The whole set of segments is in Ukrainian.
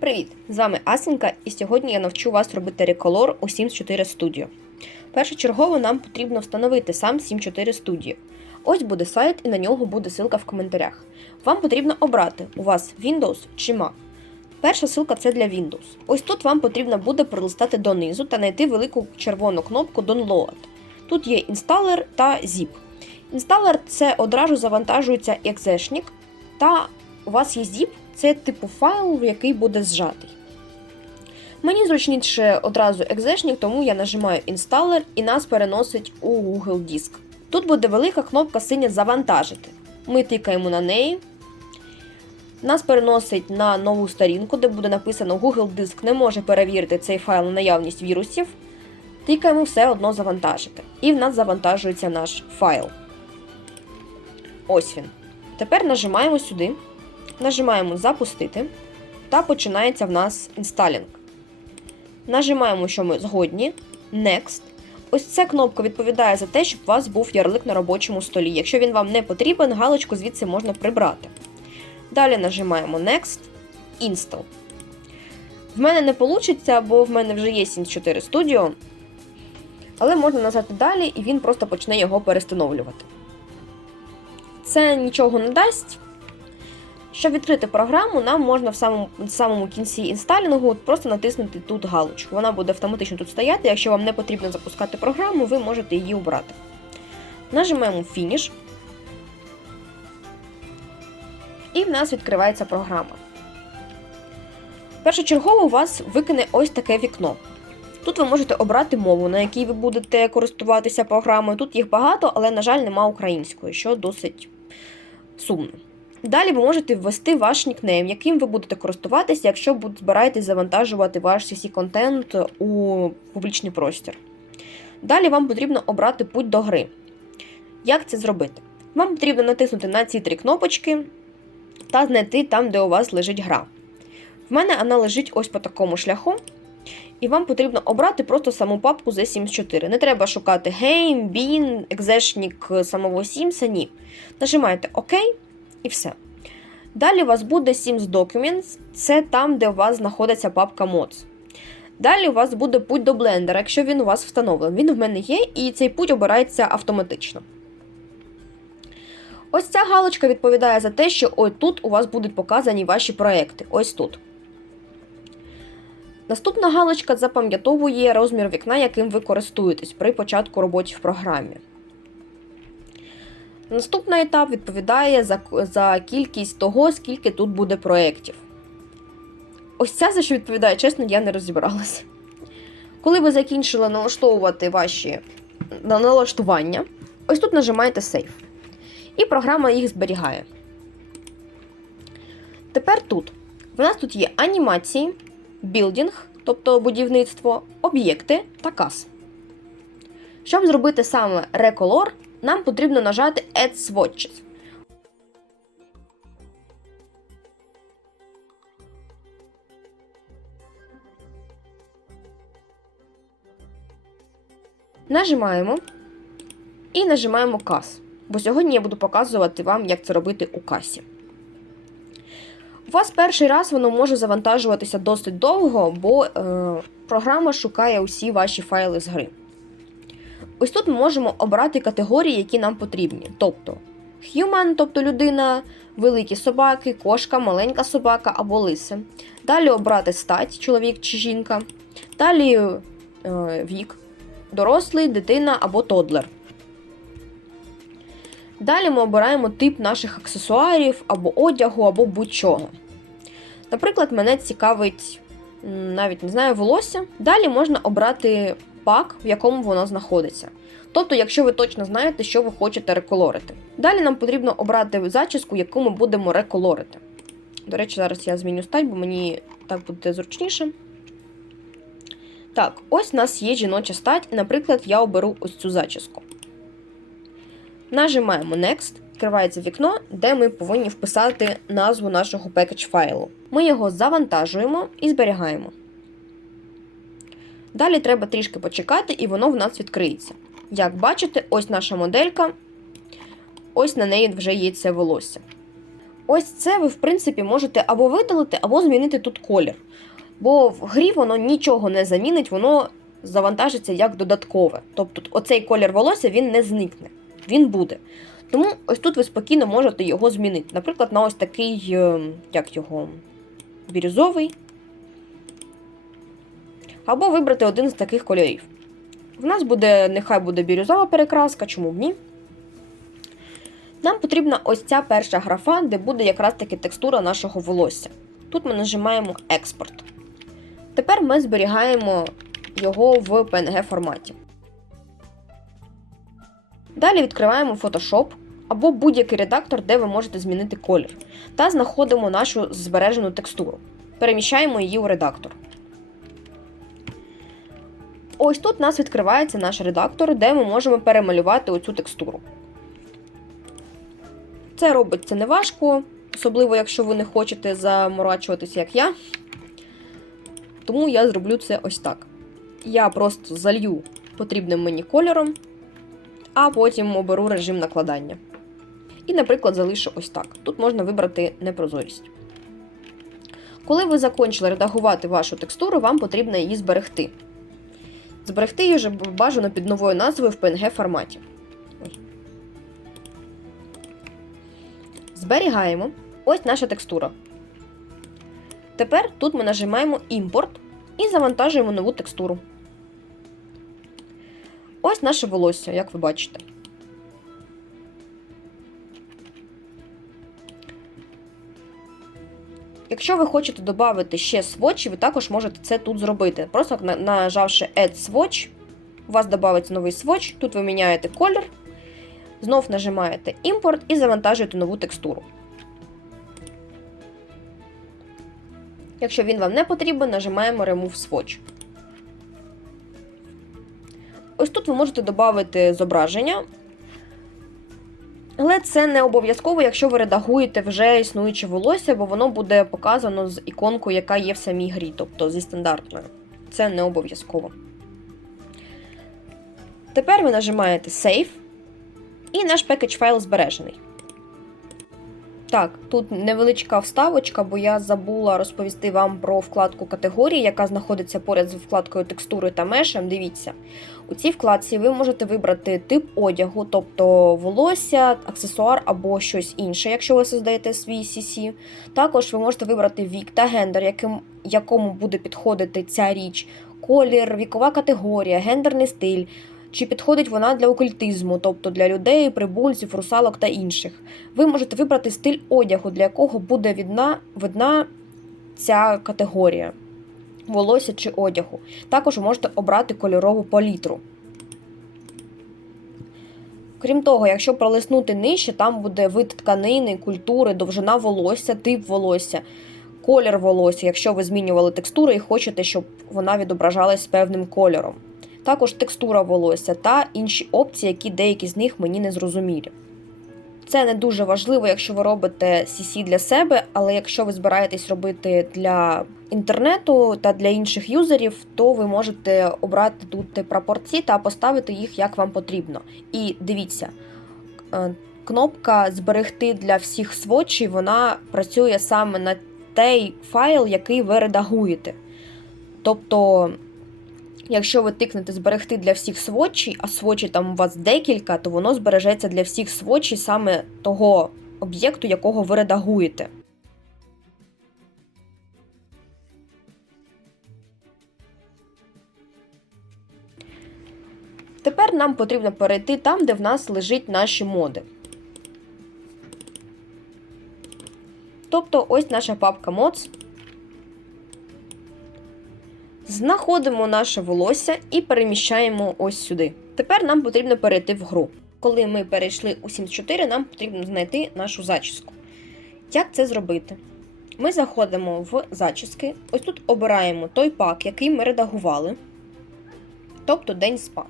Привіт! З вами Асенька, і сьогодні я навчу вас робити реколор у Sims 4 Studio. Першочергово нам потрібно встановити сам Sims 4 Studio. Ось буде сайт, і на нього буде ссылка в коментарях. Вам потрібно обрати у вас Windows чи Mac. Перша ссылка це для Windows. Ось тут вам потрібно буде пролистати донизу та знайти велику червону кнопку Download. Тут є інсталер та zip. Інсталер це одразу завантажується екзешник, та у вас є zip, це типу файл, який буде зжатий. Мені зручніше одразу екзешник, тому я нажимаю інсталер і нас переносить у Google Диск. Тут буде велика кнопка синя Завантажити. Ми тикаємо на неї. Нас переносить на нову сторінку, де буде написано Google Диск не може перевірити цей файл на наявність вірусів. Тикаємо все одно завантажити. І в нас завантажується наш файл. Ось він. Тепер нажимаємо сюди, нажимаємо Запустити та починається в нас інсталінг. Нажимаємо, що ми згодні. Next. Ось ця кнопка відповідає за те, щоб у вас був ярлик на робочому столі. Якщо він вам не потрібен, галочку звідси можна прибрати. Далі нажимаємо Next, Install. В мене не вийде, бо в мене вже є Sims 4 Studio. Але можна нажати далі, і він просто почне його перестановлювати. Це нічого не дасть. Щоб відкрити програму, нам можна в самому, в самому кінці інсталінгу просто натиснути тут галочку. Вона буде автоматично тут стояти. Якщо вам не потрібно запускати програму, ви можете її обрати. Нажимаємо Finish. І в нас відкривається програма. Першочергово у вас викине ось таке вікно. Тут ви можете обрати мову, на якій ви будете користуватися програмою. Тут їх багато, але, на жаль, нема української, що досить сумно. Далі ви можете ввести ваш нікнейм, яким ви будете користуватися, якщо збираєтесь завантажувати ваш cc контент у публічний простір. Далі вам потрібно обрати путь до гри. Як це зробити? Вам потрібно натиснути на ці три кнопочки та знайти там, де у вас лежить гра. В мене вона лежить ось по такому шляху. І вам потрібно обрати просто саму папку The Sims 4. Не треба шукати Game, Bean, екзешник самого Sims, ні. Нажимаєте ОК і все. Далі у вас буде Sims Documents, це там, де у вас знаходиться папка Mods. Далі у вас буде путь до блендера, якщо він у вас встановлений. Він в мене є, і цей путь обирається автоматично. Ось ця галочка відповідає за те, що ось тут у вас будуть показані ваші проекти. Ось тут. Наступна галочка запам'ятовує розмір вікна, яким ви користуєтесь при початку роботи в програмі. Наступний етап відповідає за, за кількість того, скільки тут буде проєктів. Ось ця, за що відповідає, чесно, я не розібралася. Коли ви закінчили налаштовувати ваші налаштування, ось тут нажимаєте Save. І програма їх зберігає. Тепер тут. У нас тут є анімації, білдінг, тобто будівництво, об'єкти та кас. Щоб зробити саме реколор, нам потрібно нажати Add Swatches. Нажимаємо і нажимаємо кас. Бо сьогодні я буду показувати вам, як це робити у касі. У вас перший раз воно може завантажуватися досить довго, бо е, програма шукає усі ваші файли з гри. Ось тут ми можемо обрати категорії, які нам потрібні. Тобто human, тобто людина, великі собаки, кошка, маленька собака або лисе. Далі обрати стать, чоловік чи жінка. Далі е, вік, дорослий, дитина або тодлер. Далі ми обираємо тип наших аксесуарів або одягу, або будь-чого. Наприклад, мене цікавить навіть не знаю, волосся. Далі можна обрати пак, в якому воно знаходиться. Тобто, якщо ви точно знаєте, що ви хочете реколорити. Далі нам потрібно обрати зачіску, яку ми будемо реколорити. До речі, зараз я зміню стать, бо мені так буде зручніше. Так, ось у нас є жіноча стать, наприклад, я оберу ось цю зачіску. Нажимаємо Next, відкривається вікно, де ми повинні вписати назву нашого пекедж файлу. Ми його завантажуємо і зберігаємо. Далі треба трішки почекати, і воно в нас відкриється. Як бачите, ось наша моделька, ось на неї вже є це волосся. Ось це ви, в принципі, можете або видалити, або змінити тут колір. Бо в грі воно нічого не замінить, воно завантажиться як додаткове. Тобто оцей колір волосся він не зникне, він буде. Тому ось тут ви спокійно можете його змінити. Наприклад, на ось такий, е, як його, бірюзовий. Або вибрати один з таких кольорів. В нас буде, нехай буде бірюзова перекраска, чому б ні. Нам потрібна ось ця перша графа, де буде якраз таки текстура нашого волосся. Тут ми нажимаємо експорт. Тепер ми зберігаємо його в PNG форматі. Далі відкриваємо Photoshop або будь-який редактор, де ви можете змінити колір, та знаходимо нашу збережену текстуру. Переміщаємо її у редактор. Ось тут у нас відкривається наш редактор, де ми можемо перемалювати оцю текстуру. Це робиться неважко, особливо якщо ви не хочете заморачуватися, як я. Тому я зроблю це ось так. Я просто залью потрібним мені кольором, а потім оберу режим накладання. І, наприклад, залишу ось так. Тут можна вибрати непрозорість. Коли ви закінчили редагувати вашу текстуру, вам потрібно її зберегти. Зберегти її вже бажано під новою назвою в PNG форматі. Зберігаємо. Ось наша текстура. Тепер тут ми нажимаємо імпорт і завантажуємо нову текстуру. Ось наше волосся, як ви бачите. Якщо ви хочете додати ще сводчі, ви також можете це тут зробити. Просто нажавши Add Swatch, у вас додається новий сводч, тут ви міняєте колір, знов нажимаєте імпорт і завантажуєте нову текстуру. Якщо він вам не потрібен, нажимаємо Remove Swatch. Ось тут ви можете додати зображення. Але це не обов'язково, якщо ви редагуєте вже існуюче волосся, бо воно буде показано з іконкою, яка є в самій грі, тобто зі стандартною. Це не обов'язково. Тепер ви нажимаєте Save, і наш пекедж файл збережений. Так, тут невеличка вставочка, бо я забула розповісти вам про вкладку категорії, яка знаходиться поряд з вкладкою текстури та мешем. Дивіться, у цій вкладці ви можете вибрати тип одягу, тобто волосся, аксесуар або щось інше, якщо ви создаєте свій CC. Також ви можете вибрати вік та гендер, яким, якому буде підходити ця річ, колір, вікова категорія, гендерний стиль. Чи підходить вона для окультизму, тобто для людей, прибульців, русалок та інших. Ви можете вибрати стиль одягу, для якого буде видна, видна ця категорія волосся чи одягу. Також ви можете обрати кольорову палітру. Крім того, якщо пролиснути нижче, там буде вид тканини, культури, довжина волосся, тип волосся, колір волосся, якщо ви змінювали текстуру і хочете, щоб вона відображалась певним кольором також текстура волосся та інші опції, які деякі з них мені не зрозумілі. Це не дуже важливо, якщо ви робите CC для себе, але якщо ви збираєтесь робити для інтернету та для інших юзерів, то ви можете обрати тут пропорції та поставити їх як вам потрібно. І дивіться, е, кнопка Зберегти для всіх сводчів вона працює саме на той файл, який ви редагуєте. Тобто. Якщо ви тикнете зберегти для всіх сводчі, а сводчі там у вас декілька, то воно збережеться для всіх сводчі саме того об'єкту, якого ви редагуєте. Тепер нам потрібно перейти там, де в нас лежить наші моди. Тобто ось наша папка Mods. Знаходимо наше волосся і переміщаємо ось сюди. Тепер нам потрібно перейти в гру. Коли ми перейшли у Sims 4, нам потрібно знайти нашу зачіску. Як це зробити? Ми заходимо в зачіски, ось тут обираємо той пак, який ми редагували, тобто День спа.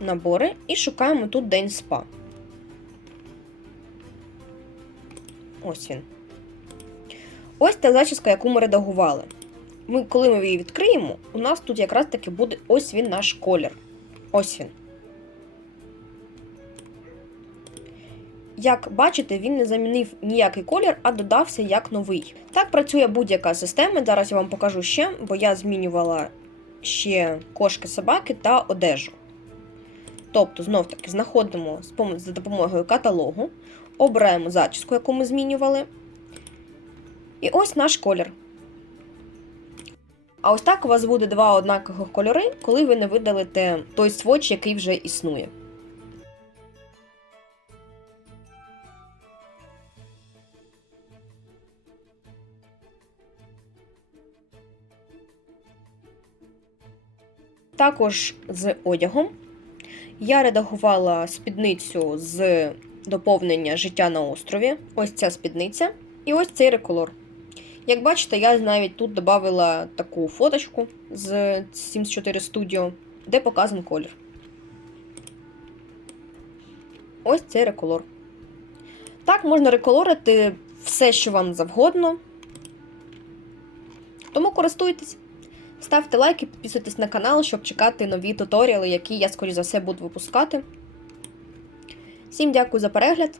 Набори і шукаємо тут День спа. Ось він. Ось та зачіска, яку ми редагували ми, коли ми її відкриємо, у нас тут якраз таки буде ось він наш колір. Ось він. Як бачите, він не замінив ніякий колір, а додався як новий. Так працює будь-яка система. Зараз я вам покажу ще, бо я змінювала ще кошки собаки та одежу. Тобто, знов таки, знаходимо за допомогою каталогу, обираємо зачіску, яку ми змінювали. І ось наш колір. А ось так у вас буде два однакових кольори, коли ви не видалите той сводч, який вже існує. Також з одягом. Я редагувала спідницю з доповнення життя на острові. Ось ця спідниця. І ось цей реколор. Як бачите, я навіть тут додала таку фоточку з Sims 4 Studio, де показан колір. Ось цей реколор. Так, можна реколорити все, що вам завгодно. Тому користуйтесь. Ставте лайки, підписуйтесь на канал, щоб чекати нові туторіали, які я, скоріш за все, буду випускати. Всім дякую за перегляд.